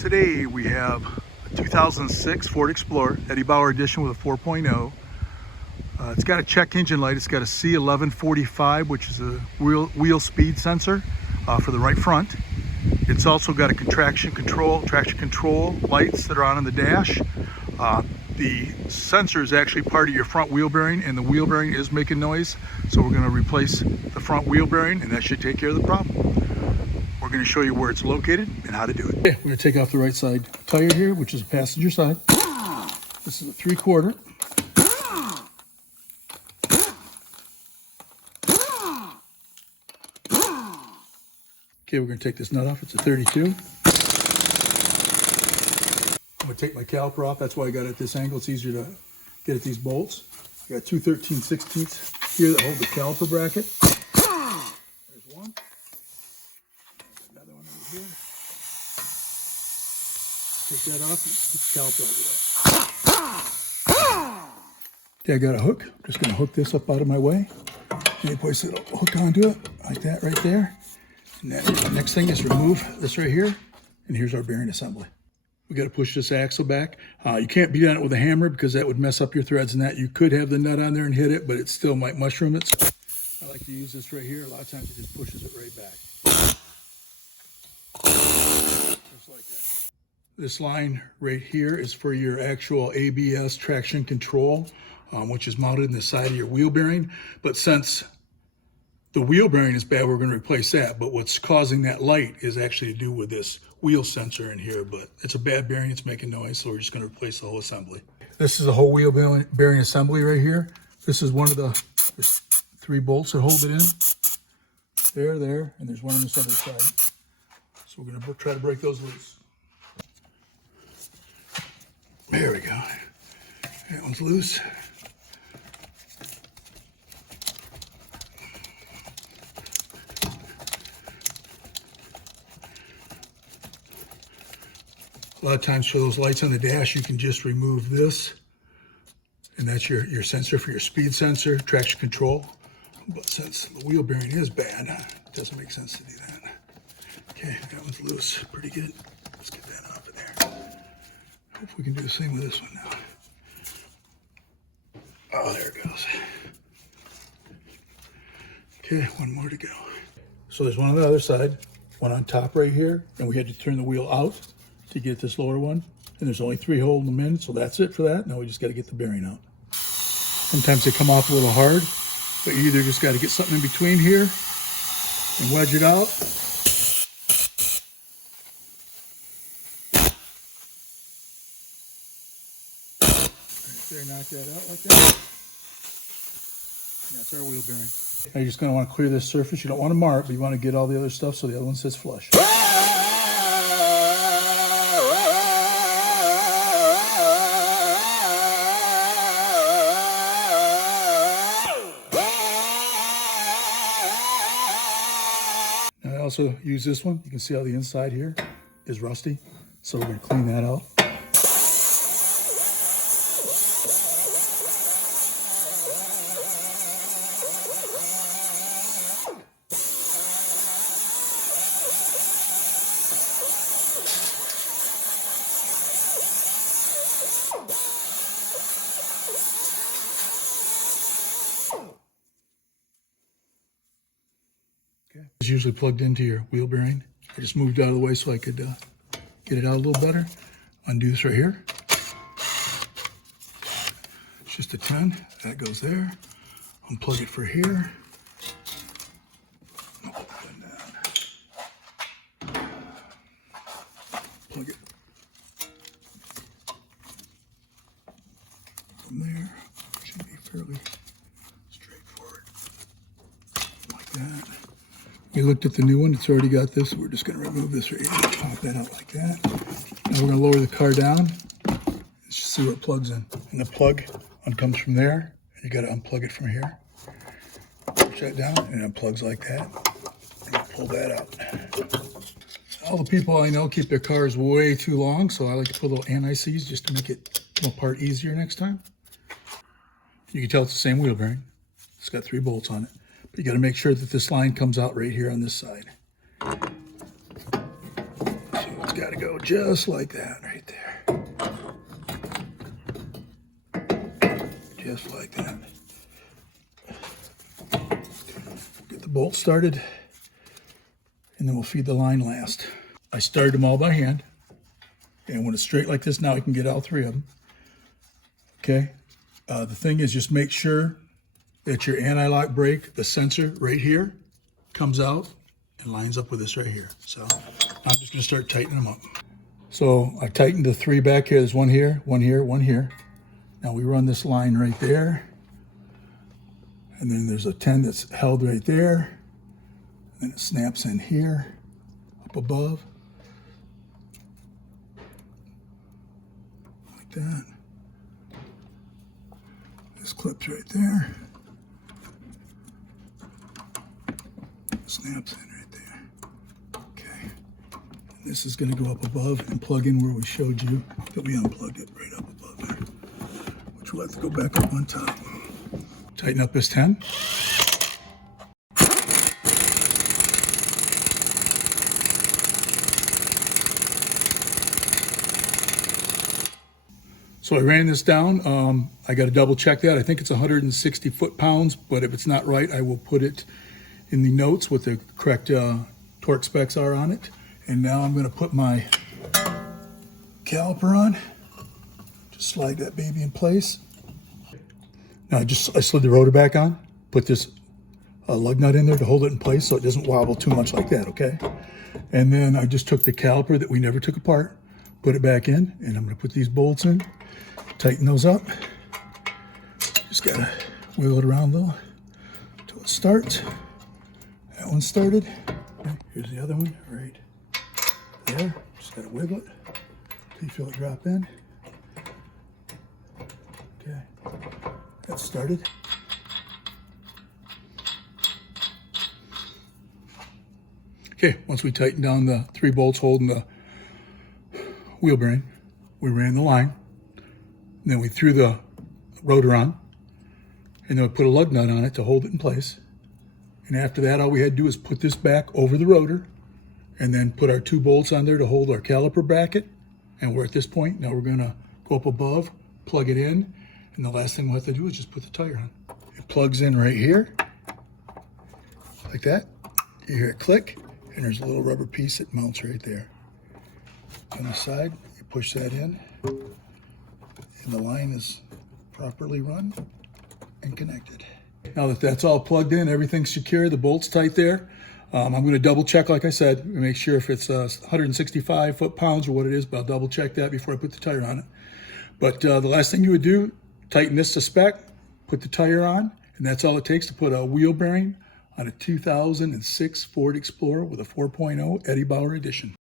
Today we have a 2006 Ford Explorer, Eddie Bauer edition with a 4.0. It's got a check engine light. It's got a C1145, which is a wheel speed sensor for the right front. It's also got a traction control lights that are on the dash. The sensor is actually part of your front wheel bearing, and the wheel bearing is making noise. So we're going to replace the front wheel bearing, and that should take care of the problem. We're going to show you where it's located and how to do it. Okay, we're going to take off the right side tire here, which is the passenger side. This is a 3/4. Okay, we're going to take this nut off. It's a 32. I'm going to take my caliper off. That's why I got it at this angle. It's easier to get at these bolts. I got two 13/16 here that hold the caliper bracket. There's one. Another one over here. Take that off and get the caliper out of there. Okay, I got a hook. I'm just going to hook this up out of my way. Any place that'll hook onto it, like that right there. And then the next thing is remove this right here, and here's our bearing assembly. We got to push this axle back. You can't beat on it with a hammer because that would mess up your threads and that. You could have the nut on there and hit it, but it still might mushroom it. I like to use this right here. A lot of times it just pushes it right back. Just like that. This line right here is for your actual ABS traction control, which is mounted in the side of your wheel bearing. But since the wheel bearing is bad, we're going to replace that. But what's causing that light is actually to do with this wheel sensor in here. But it's a bad bearing. It's making noise, so we're just going to replace the whole assembly. This is a whole wheel bearing assembly right here. This is one of the 3 bolts that hold it in. There, and there's one on this other side. So we're going to try to break those loose. There we go. That one's loose. A lot of times for those lights on the dash, you can just remove this, and that's your sensor for your speed sensor, traction control. But since the wheel bearing is bad, it doesn't make sense to do that. Okay, that one's loose, pretty good. Let's get that off of there. Hope we can do the same with this one now. Oh, there it goes. Okay, one more to go. So there's one on the other side, one on top right here, and we had to turn the wheel out to get this lower one, and there's only 3 holding them in, so that's it for that. Now we just got to get the bearing out. Sometimes they come off a little hard, but you either just got to get something in between here and wedge it out. Right there, knock that out like that. And that's our wheel bearing. Now you're just going to want to clear this surface. You don't want to mar it, but you want to get all the other stuff so the other one sits flush. I also use this one. You can see how the inside here is rusty. So we're going to clean that out. Okay. It's usually plugged into your wheel bearing. I just moved out of the way so I could get it out a little better. Undo this right here. It's just a 10. That goes there. Unplug it for here. Plug it from there. Should be fairly straightforward. Like that. We looked at the new one. It's already got this. We're just going to remove this right here. Pop that out like that. Now we're going to lower the car down. Let's just see where it plugs in. And the plug comes from there. And you got to unplug it from here. Push that down, and it unplugs like that. And you pull that out. All the people I know keep their cars way too long, so I like to put little anti-seize just to make it come apart easier next time. You can tell it's the same wheel bearing. It's got 3 bolts on it. But you got to make sure that this line comes out right here on this side. So it's got to go just like that right there. Just like that. Get the bolt started, and then we'll feed the line last. I started them all by hand, and when it's straight like this, now I can get all three of them. Okay, the thing is, just make sure that your anti-lock brake, the sensor right here, comes out and lines up with this right here. So I'm just gonna start tightening them up. So I tightened the three back here. There's one here, one here, one here. Now we run this line right there. And then there's a 10 that's held right there. And it snaps in here, up above. Like that. This clips right there. Snaps in right there. Okay. And this is going to go up above and plug in where we showed you that we unplugged it right up above there, which we'll have to go back up on top. Tighten up this 10. So I ran this down. I got to double check that. I think it's 160 foot-pounds, but if it's not right, I will put it in the notes what the correct torque specs are on it. And now I'm going to put my caliper on. Just slide that baby in place. Now I slid the rotor back on. Put this lug nut in there to hold it in place so it doesn't wobble too much like that, okay? And then I just took the caliper that we never took apart, put it back in, and I'm going to put these bolts in, tighten those up. Just got to wiggle it around a little until it starts. That one started. Here's the other one right there. Just got to wiggle it until you feel it drop in. Okay, that's started. Okay, once we tighten down the 3 bolts holding the wheel bearing, we ran the line. And then we threw the rotor on, and then we put a lug nut on it to hold it in place. And after that, all we had to do is put this back over the rotor and then put our 2 bolts on there to hold our caliper bracket. And we're at this point. Now we're gonna go up above, plug it in, and the last thing we'll have to do is just put the tire on. It plugs in right here, like that. You hear it click, and there's a little rubber piece that mounts right there. On the side, you push that in, and the line is properly run and connected. Now that that's all plugged in, everything's secure, the bolt's tight there. I'm going to double check, like I said, make sure if it's 165 foot-pounds or what it is, but I'll double check that before I put the tire on it. But the last thing you would do, tighten this to spec, put the tire on, and that's all it takes to put a wheel bearing on a 2006 Ford Explorer with a 4.0 Eddie Bauer edition.